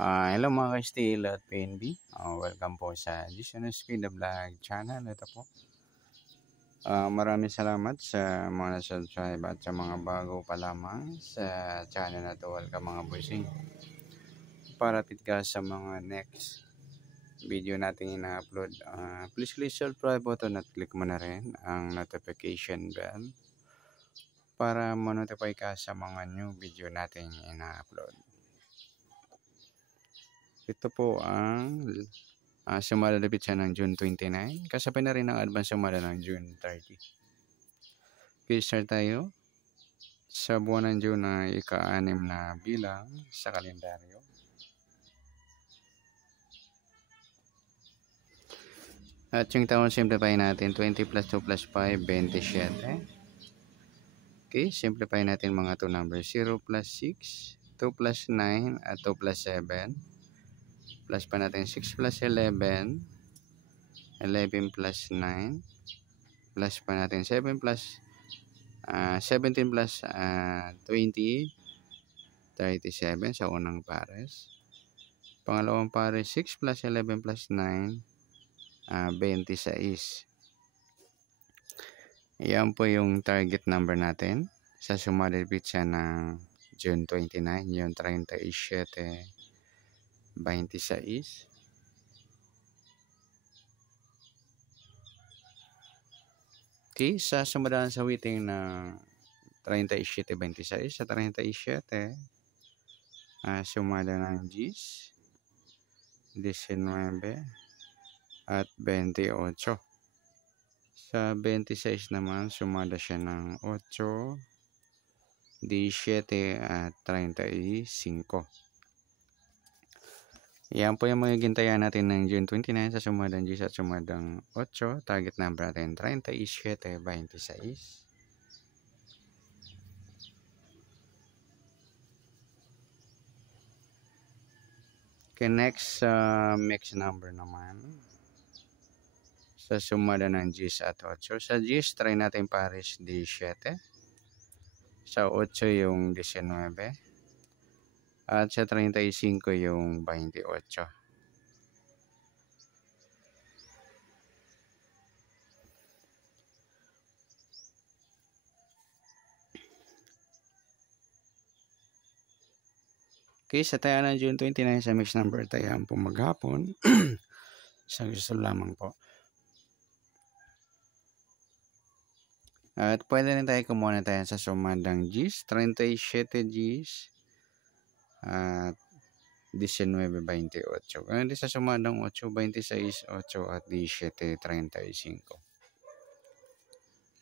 Hello mga ka-Steel at PNB. Welcome po sa Jason Speed Vlog channel. Ito po. Maraming salamat sa mga subscribe at sa mga bago pa lamang sa channel na to. Welcome mga boysing. Parating ka sa mga next video natin ina-upload. Please click subscribe button at click mo na rin ang notification bell para ma-notify ka sa mga new video natin ina-upload. Ito po ang sumalapit siya ng June 29. Kasabay na rin ang advance sumala ng June 30. Okay, start tayo. Sa buwan ng June na ika-6 na bilang sa kalendaryo. At yung taon simplify natin. 20 plus 2 plus 5, 27. Okay, simplify natin mga 2 numbers. 0 plus 6, 2 plus 9, at 2 plus 7. Plus pa natin 6 plus 11, 11 plus 9, plus pa natin 7 plus 17 plus 20, 37 sa unang pares. Pangalawang pares, 6 plus 11 plus 9, 26. Yan po yung target number natin. Sa sumalapit siya ng June 29, yung 37, 26. Okay, sa sumadaan sa waiting na 37, 26, sa 37, sumada ng 10, 19, at 28. Sa 26 naman, sumada siya ng 8, 17, at 35. Yan po yung magiging taya natin ng June 29 sa sumadang 10 at sumadang 8. Target number natin 37, 26. Okay, next mix number naman. Sa sumada ng 10 at 8. Sa 10, try natin pares 17. Sa 8 yung 19. At sa 35 yung 28. Okay, sa taya ng June 29 sa mix number tayaan po maghapon. Sa gusto lamang po. At pwede rin tayo kumuha na tayo sa sumadang 10, 37 Gs, at 19, 28. Ganun din sa sumadang 8, 26, 8, at 17, 35.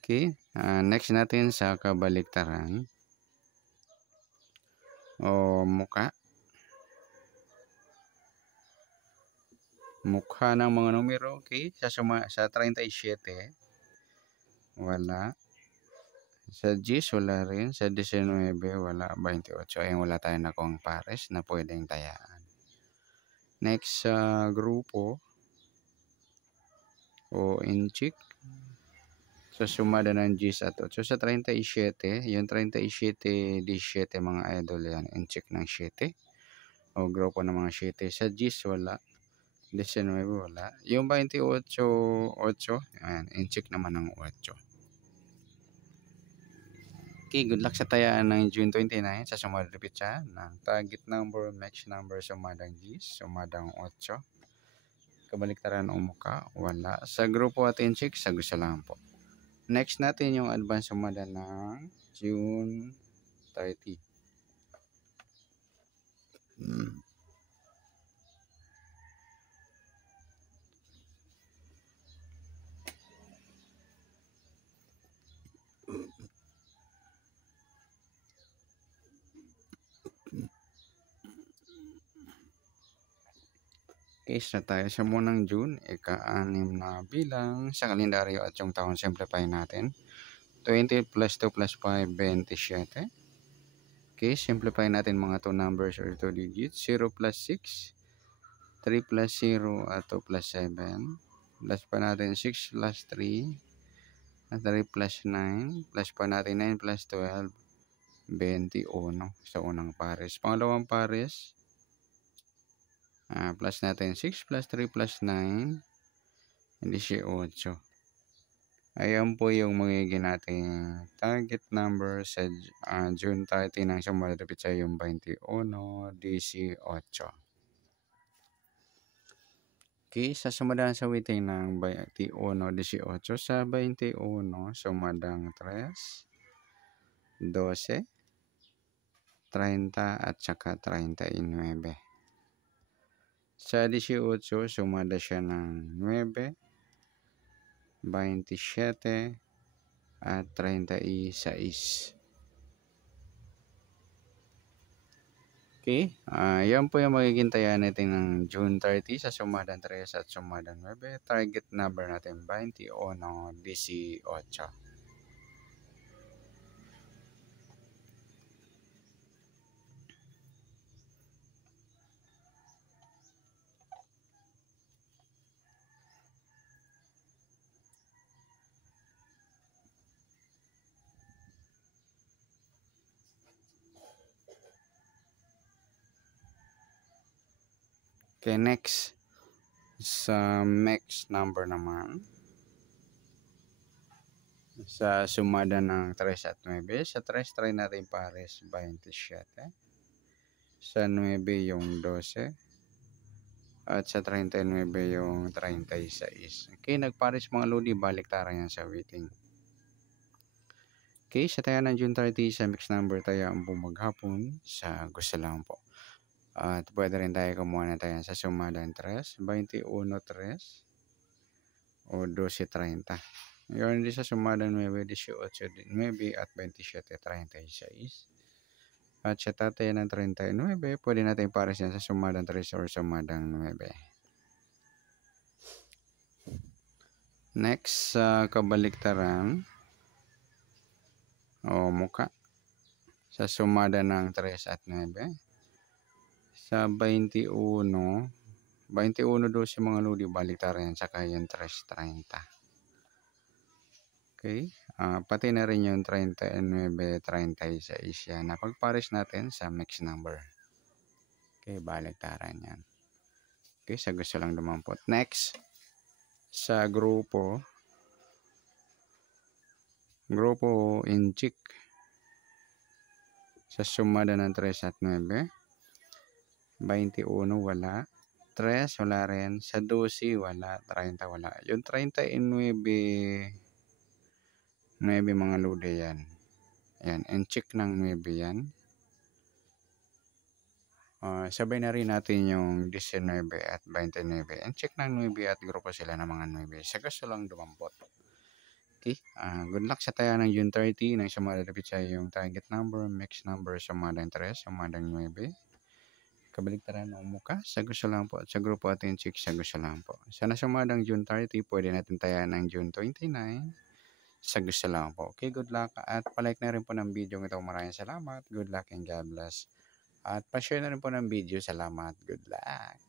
Okay, next natin sa kabaliktaran o mukha ng mga numero. Okay, sa 37 wala, sa 10 wala rin, sa 19 wala, 28 ayun, wala tayo na kung pares na pwedeng tayaan. Next sa grupo o inchik, sa sumada ng 10 at 8. Sa 37, yung 37, 17 mga idol yan, inchik ng 7 o grupo ng mga 7. Sa 10 wala, 19 wala, yung 28, 8, yan, inchik naman ng 8. Okay, good luck sa tayaan ng June 29 sa sumalapit siya ng target number, max number, sumadang 10, sumadang 8. Kabaliktaran o mukha, wala. Sa grupo at inchik, sa gusto lang po. Next natin yung advance sumada ng June 30. Okay, sa tayo sa munang June, ika-6 na bilang sa kalendaryo at yung taon simplify natin. 20 plus 2 plus 5, 27. Okay, simplify natin mga 2 numbers or 2 digits. 0 plus 6, 3 plus 0, at 2 plus 7. Plus pa natin 6 plus 3, at 3 plus 9. Plus pa natin 9 plus 12, 21 sa unang pares. Pangalawang pares, Plus natin 6 plus 3 plus 9, 18. Ayan po yung magiging nating target number sa June 30 ng sumalapit sa yung 21, 18. Okay, sa sumadang sa waiting ng 21, 18 sa 21, sumadang 3, 12, 30 at saka 39. Sa 18, sumada siya ng 9, 27 at 36. Okay, yan po yung magiging taya natin ng June 30 sa sumadang 3 at sumadang 9. Target number natin 21, 18. Okay, next. Sa next number naman. Sa sumada ng 3 at 9. Sa 3, try natin pares 27. Sa 9 yung 12. At sa 39 yung 36. Okay, nagpares mga lodi. Baliktaran yan sa waiting. Okay, sa taya ng June 30, sa mixed number tayo ang bumaghapon sa gusto lang po. At pwede rin tayo kumuha na tayo sa sumada ng 3, 21, 3 o 12, 30. Ngayon din sa sumada ng 9, 18, 9 at 27, 36. At sa tatay ng 39, pwede natin pares yan sa sumadang 3 or sumadang 9. Next, sa kabaliktaran o muka. Sa sumada ng 3 at 9. Sa 21, 12 mga lodi, baliktaran yan, saka yung 3, 30. Okay, pati na rin yung 39, 36 yan. Napagpares natin sa mixed number. Okay, baliktaran yan. Okay, sa gusto lang dumampot. Next, sa grupo in chick. Sa sumada ng 3 at 9. 21 wala, 3 wala rin, sa 12 wala, 30 wala. Yung 39, 9 mga lude yan. Ayan, and check ng 9 yan. Sabay na rin natin yung 19 at 29. And check ng 9 at grupo sila ng mga 9. Sa gusto lang dumampot. Okay, good luck sa taya ng June 30 nang sumalapit sa yung target number, mixed number, sumadang 3, sumadang 9. Kabaliktaran ng muka, sa gusto lang po. At sa grupo atin check, sa gusto lang po. Sa nasumadang June 30, pwede natin tayan ng June 29. Sa gusto lang po. Okay, good luck. At palike na rin po ng video ito. Maraming salamat. Good luck and God bless. At pa-share na rin po ng video. Salamat. Good luck.